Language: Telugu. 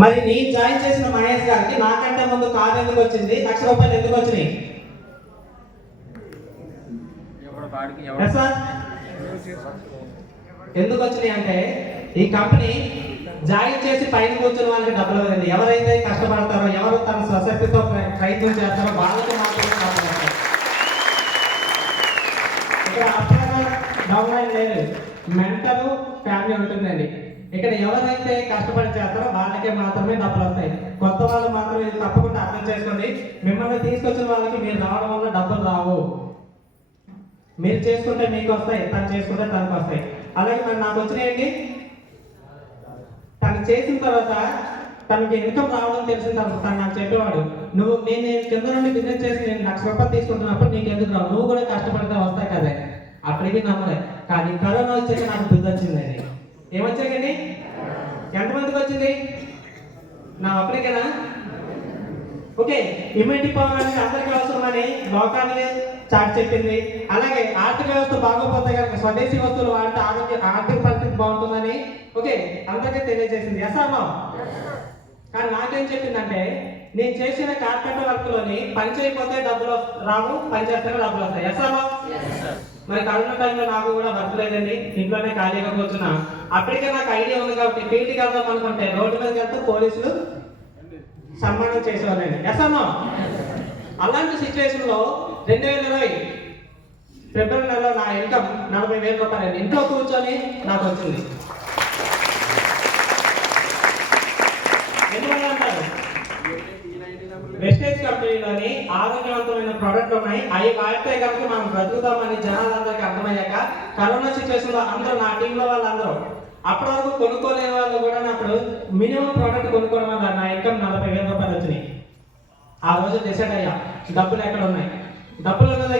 మరి నేను జాయిన్ చేసిన మహేష్ గారికి నాకంటే ముందు కారు ఎందుకు వచ్చింది? లక్ష రూపాయలు ఎందుకు వచ్చినాయి? ఎందుకు వచ్చినాయి అంటే ఈ కంపెనీ జాయిన్ చేసి పైన కూర్చున్న వాళ్ళకి డబ్బులు ఇవ్వదండి ఎవరైతే కష్టపడతారో ఎవరు తన స్వశక్తితో ప్ర- ప్రయత్నం చేస్తారో వాళ్ళకి మాత్రమే ఇక్కడ అప్పుడు డౌన్ లైన్ లేదు. మెంటల్ ఫ్యామిలీ ఉంటుందండి. ఇక్కడ ఎవరైతే కష్టపడి చేస్తారో వాళ్ళకే మాత్రమే డబ్బులు వస్తాయి. కొత్త వాళ్ళు మాత్రం ఇది తప్పకుండా అర్థం చేసుకోండి. మిమ్మల్ని తీసుకొచ్చిన వాళ్ళకి మీరు రావడం వల్ల డబ్బులు రావు. మీరు చేసుకుంటే మీకు వస్తాయి తను చేసుకుంటే తనకు వస్తాయి. అలాగే మరి నాకు వచ్చినాయండి తను చేసిన తర్వాత తనకి ఇన్కమ్ రావడం తెలిసిన తర్వాత తను నాకు చెప్పేవాడు నువ్వు నేను నేను కింద నుండి బిజినెస్ చేసి నేను లక్ష రూపాయలు తీసుకుంటున్నప్పుడు నీకు ఎందుకు రావు? నువ్వు కూడా కష్టపడితే వస్తాయి కదా. అప్పటికి నమ్మలే. కానీ కరోనా వచ్చాక నాకు బుద్ధి వచ్చిందండి. ఏమొచ్చాకండి ఎంతమందికి వచ్చింది? నా ఒక్కరికేనా ఓకే ఇమ్యూనిటీ పవర్ అనేది అందరికీ అవసరమని లోకాన్ని చాటి చెప్పింది. అలాగే ఆర్థిక వ్యవస్థ బాగోపోతే కనుక స్వదేశీ వస్తువులు వాడితే ఆరోగ్య ఆర్థిక పరిస్థితి బాగుంటుందని ఓకే అందరికీ తెలియజేసింది. ఎసామా కానీ నాకేం చెప్పిందంటే నేను చేసిన కార్పెంటర్ వర్క్లోని పని చేయకపోతే డబ్బులు రావు పని చేస్తేనే డబ్బులు వస్తాయి. ఎసామా మరి కరోనా టైంలో నాకు కూడా వర్క్ లేదండి ఇంట్లోనే ఖాళీగా కూర్చున్నా అప్పటికే నాకు ఐడియా ఉంది కాబట్టి ఫీల్డ్కి వెళ్దాం అనుకుంటే రోడ్డు మీద వెళ్తే పోలీసులు సన్మానం చేసేవాళ్ళండి. ఎస్అమ్మా అలాంటి సిచ్యువేషన్లో రెండు వేల ఇరవై ఫిబ్రవరి నెలలో నా ఇన్కమ్ నలభై వేల రూపాయలు ఇంట్లో కూర్చొని నాకు వచ్చింది. వెస్టేజ్ కంపెనీలోని ఆరోగ్యవంతమైన ప్రోడక్ట్లు ఉన్నాయి. అవి వాడితే కనుక మనం బ్రతుకుతామని జనాలందరికీ అర్థమయ్యాక కరోనా సిచ్యువేషన్లో అందరూ నా టీంలో వాళ్ళందరూ అప్పటి వరకు కొనుక్కోలేని వాళ్ళు కూడా అప్పుడు మినిమం ప్రోడక్ట్ కొనుక్కోవడం వల్ల నా ఇన్కమ్ నలభై వేల రూపాయలు వచ్చినాయి. ఆ రోజు డిసైడ్ అయ్యా డబ్బులు ఎక్కడ ఉన్నాయి? డబ్బులు ఉన్న